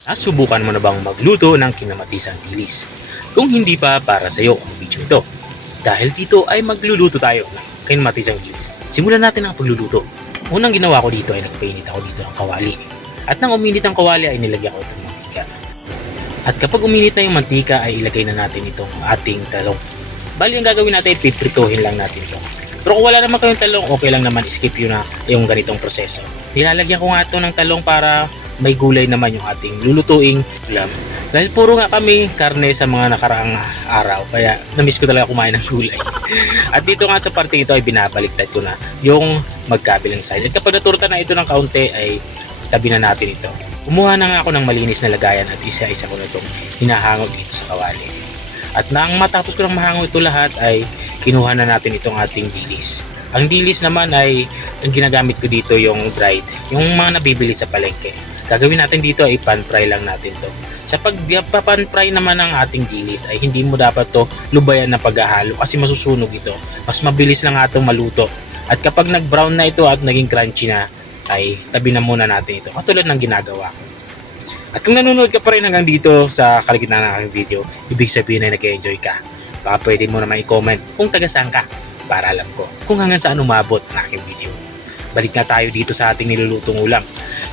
Subukan mo na bang magluto ng kinamatisang dilis? Kung hindi pa, para sa iyo ang video ito. Dahil dito ay magluluto tayo ng kinamatisang dilis. Simulan natin ang pagluluto. Unang ginawa ko dito ay nagpainit ako dito ng kawali. At nang uminit ang kawali ay nilagyan ko ito ng mantika. At kapag uminit na yung mantika ay ilagay na natin itong ating talong. Bali ang gagawin natin, piprituhin lang natin ito. Pero kung wala naman kayong talong, okay lang naman, skip yun na yung ganitong proseso. Nilalagyan ko nga ito ng talong para may gulay naman yung ating lulutuing ulam. Dahil puro nga kami karne sa mga nakaraang araw, kaya namiss ko talaga kumain ng gulay. At dito nga sa parte ito ay binabaliktad ko na yung magkabilang side. At kapag naturta na ito ng kaunti ay tabi na natin ito. Kumuha na nga ako ng malinis na lagayan at isa-isa ko na itong hinahango dito sa kawali. At nang matapos ko ng mahango ito lahat ay kinuha na natin itong ating dilis. Ang dilis naman ay ang ginagamit ko dito yung dried, yung mga nabibili sa palengke. Gagawin natin dito ay pan-fry lang natin to. Sa pag-pan-fry naman ng ating dilis ay hindi mo dapat to lubayan na paghahalo kasi masusunog ito. Mas mabilis lang nga itong maluto. At kapag nag-brown na ito at naging crunchy na ay tabi na muna natin ito katulad ng ginagawa ko. At kung nanonood ka pa rin hanggang dito sa kalagitnaan ng aking video, ibig sabihin ay nag-enjoy ka. Baka pwede mo naman i-comment kung taga saan ka para alam ko kung hanggang saan umabot ang aking video. Balik na tayo dito sa ating nilulutong ulam.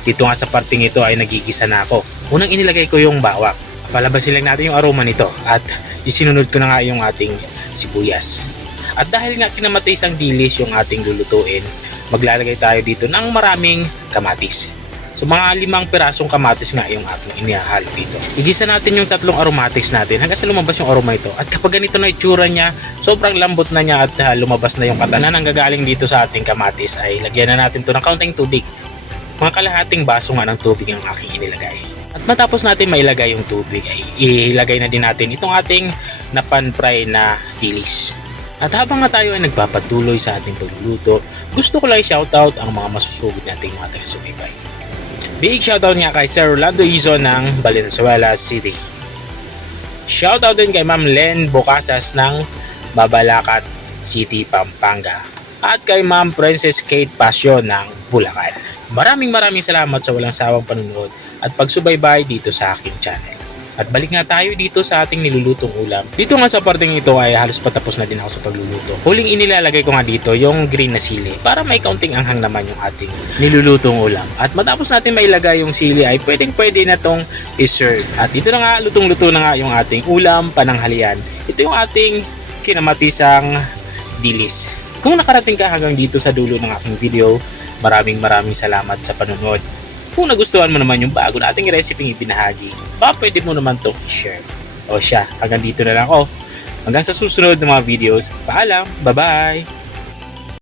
Dito nga sa parting ito ay nagigisa na ako. Unang inilagay ko yung bawang. Palabasin lang natin yung aroma nito at isinunod ko na nga yung ating sibuyas. At dahil nga kinamatis ang dilis yung ating lulutuin, maglalagay tayo dito ng maraming kamatis. So mga 5 pirasong kamatis nga yung ating inihahalo dito. Igisa natin yung 3 aromatics natin hanggang sa lumabas yung aroma ito. At kapag ganito na itsura niya, sobrang lambot na niya at lumabas na yung katas na nanggagaling dito sa ating kamatis ay lagyan na natin to ng kaunting tubig. Mga kalahating baso nga ng tubig ang aking inilagay. At matapos natin mailagay yung tubig ay ilagay na din natin itong ating napan-fry na dilis. At habang nga tayo ay nagpapatuloy sa ating pagluluto, gusto ko lang i-shoutout ang mga masusugod nating mga taga-subaybay. Big shoutout nga kay Sir Rolando Izon ng Valenzuela City. Shoutout din kay Ma'am Len Bocasas ng Mabalacat City, Pampanga. At kay Ma'am Princess Kate Passion ng Bulacan. Maraming salamat sa walang sawang panunood at pagsubaybay dito sa aking channel. At balik nga tayo dito sa ating nilulutong ulam. Dito nga sa parteng ito ay halos patapos na din ako sa pagluluto. Huling inilalagay ko nga dito yung green na sili para may kaunting anghang naman yung ating nilulutong ulam. At matapos natin mailagay yung sili ay pwede na tong i-serve. At ito na nga, lutong-luto na nga yung ating ulam pananghalian. Ito yung ating kinamatisang dilis. Kung nakarating ka hanggang dito sa dulo ng aking video, maraming salamat sa panonood. Kung nagustuhan mo naman yung bago nating recipe ibinahagi, baka pwede mo naman itong i-share. O siya, hanggang dito na lang ako. Hanggang sa susunod na mga videos, paalam, bye-bye!